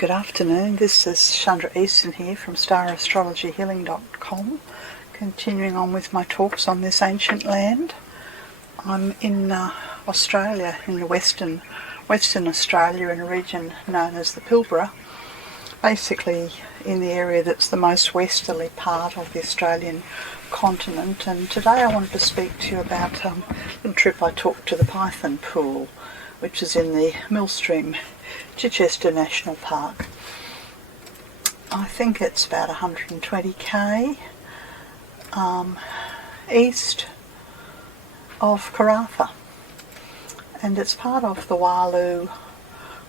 Good afternoon, this is Chandra Easton here from StarAstrologyHealing.com, continuing on with my talks on this ancient land. I'm in Australia, in the Western Australia, in a region known as the Pilbara, basically in the area that's the most westerly part of the Australian continent. And today I wanted to speak to you about a little trip I took to the Python Pool, which is in the Millstream Chichester National Park. I think it's about 120k east of Karratha, and it's part of the Walu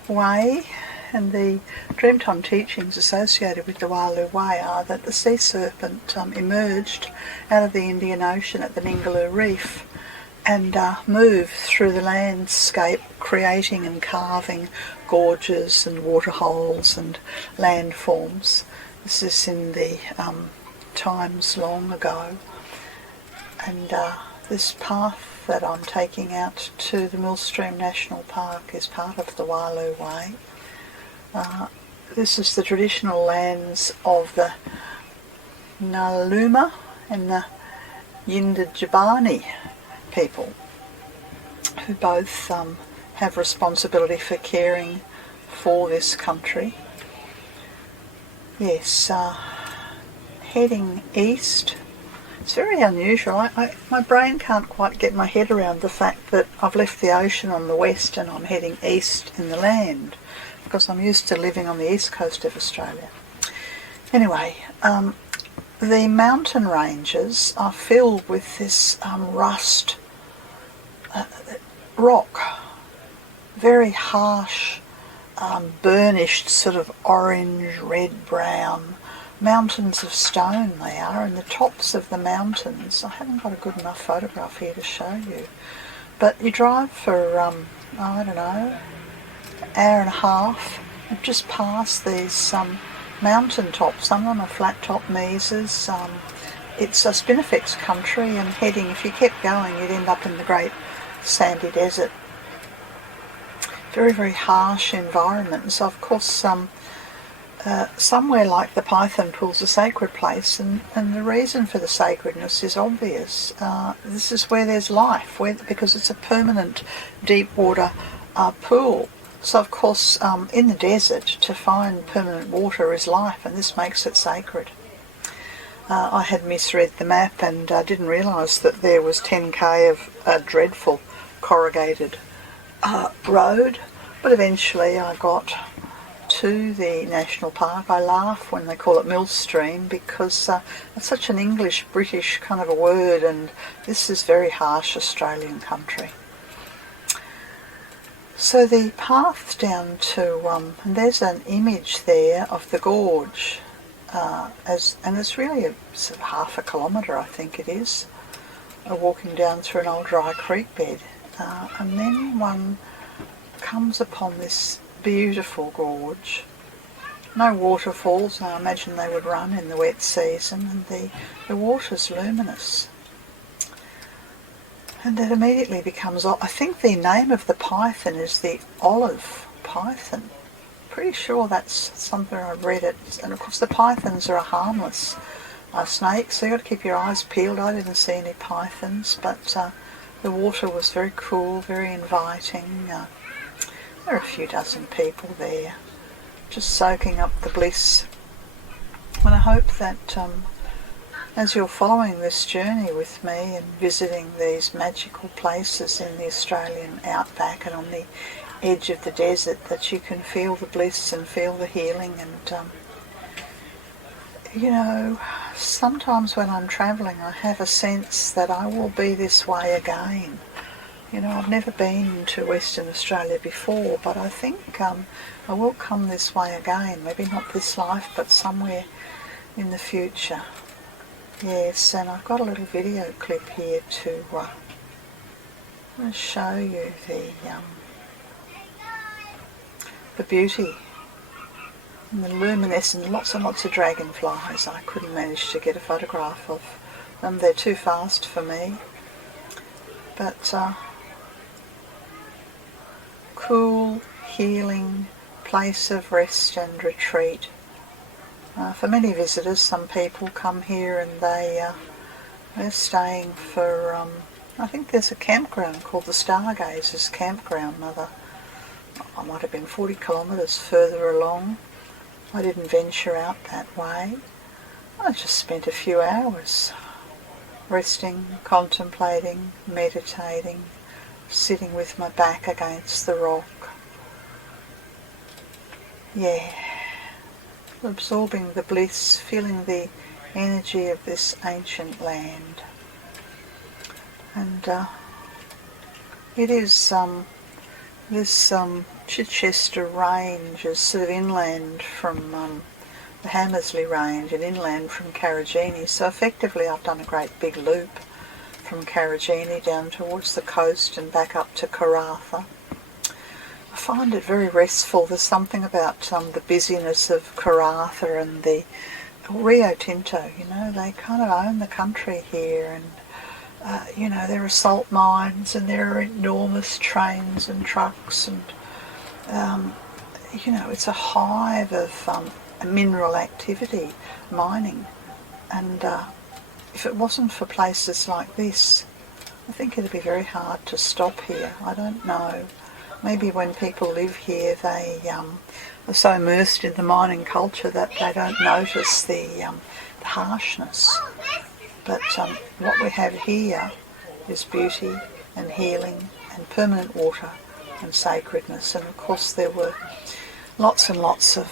Way. And the Dreamtime teachings associated with the Walu Way are that the sea serpent emerged out of the Indian Ocean at the Ningaloo Reef and moved through the landscape, creating and carving gorges and waterholes and landforms. This is in the times long ago. And this path that I'm taking out to the Millstream National Park is part of the Walu Way. This is the traditional lands of the Naluma and the Yindajabani people, who both have responsibility for caring for this country. Yes, heading east. It's very unusual. My brain can't quite get my head around the fact that I've left the ocean on the west and I'm heading east in the land, because I'm used to living on the east coast of Australia. Anyway, the mountain ranges are filled with this rust rock, very harsh, burnished sort of orange, red, brown mountains of stone they are, and the tops of the mountains, I haven't got a good enough photograph here to show you, but you drive for I don't know, hour and a half and just past these mountain tops. Some of them are flat top mesas. It's a spinifex country, and heading, if you kept going, you'd end up in the great sandy desert. Very, very harsh environment. So of course somewhere like the Python Pool is a sacred place, and the reason for the sacredness is obvious. This is where there's life, because it's a permanent deep water pool. So of course in the desert, to find permanent water is life, and this makes it sacred. I had misread the map and didn't realise that there was 10k of a dreadful corrugated road, but eventually I got to the national park. I laugh when they call it Millstream, because it's such an English British kind of a word, and this is very harsh Australian country. So the path down to, and there's an image there of the gorge, and it's really sort of half a kilometre, I think it is, walking down through an old dry creek bed, and then one comes upon this beautiful gorge. No waterfalls. I imagine they would run in the wet season, and the water's luminous. And it immediately becomes, I think the name of the python is the olive python. Pretty sure that's somewhere I read it. And of course the pythons are a harmless snake, so you've got to keep your eyes peeled. I didn't see any pythons, but the water was very cool, very inviting. There are a few dozen people there, just soaking up the bliss. And I hope that as you're following this journey with me and visiting these magical places in the Australian outback and on the edge of the desert, that you can feel the bliss and feel the healing. And you know, sometimes when I'm travelling I have a sense that I will be this way again. You know, I've never been to Western Australia before, but I think I will come this way again. Maybe not this life, but somewhere in the future. Yes, and I've got a little video clip here to show you the beauty and the luminescent, lots and lots of dragonflies. I couldn't manage to get a photograph of them. They're too fast for me. But cool, healing place of rest and retreat. For many visitors, some people come here and they're staying for, I think there's a campground called the Stargazers Campground. I might have been 40 kilometres further along. I didn't venture out that way. I just spent a few hours resting, contemplating, meditating, sitting with my back against the rock. Yeah, absorbing the bliss, feeling the energy of this ancient land. And it is this Chichester range is sort of inland from the Hammersley range and inland from Carragini, so effectively I've done a great big loop from Carragini down towards the coast and back up to Karratha. I find it very restful. There's something about the busyness of Karratha and the Rio Tinto, they kind of own the country here, and there are salt mines and there are enormous trains and trucks, and it's a hive of mineral activity, mining, and if it wasn't for places like this, I think it'd be very hard to stop here. I don't know. Maybe when people live here, they are so immersed in the mining culture that they don't notice the harshness. But what we have here is beauty and healing and permanent water and sacredness. And of course there were lots and lots of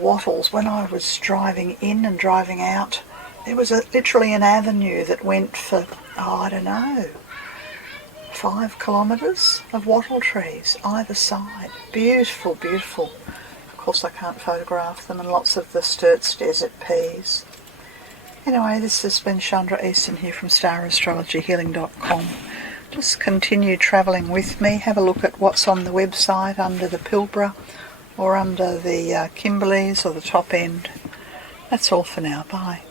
wattles. When I was driving in and driving out, there was literally an avenue that went for, 5 kilometres of wattle trees either side. Beautiful, beautiful. Of course I can't photograph them, and lots of the Sturt's desert peas. Anyway, this has been Chandra Easton here from StarAstrologyHealing.com. Just continue travelling with me. Have a look at what's on the website under the Pilbara or under the Kimberleys or the top end. That's all for now. Bye.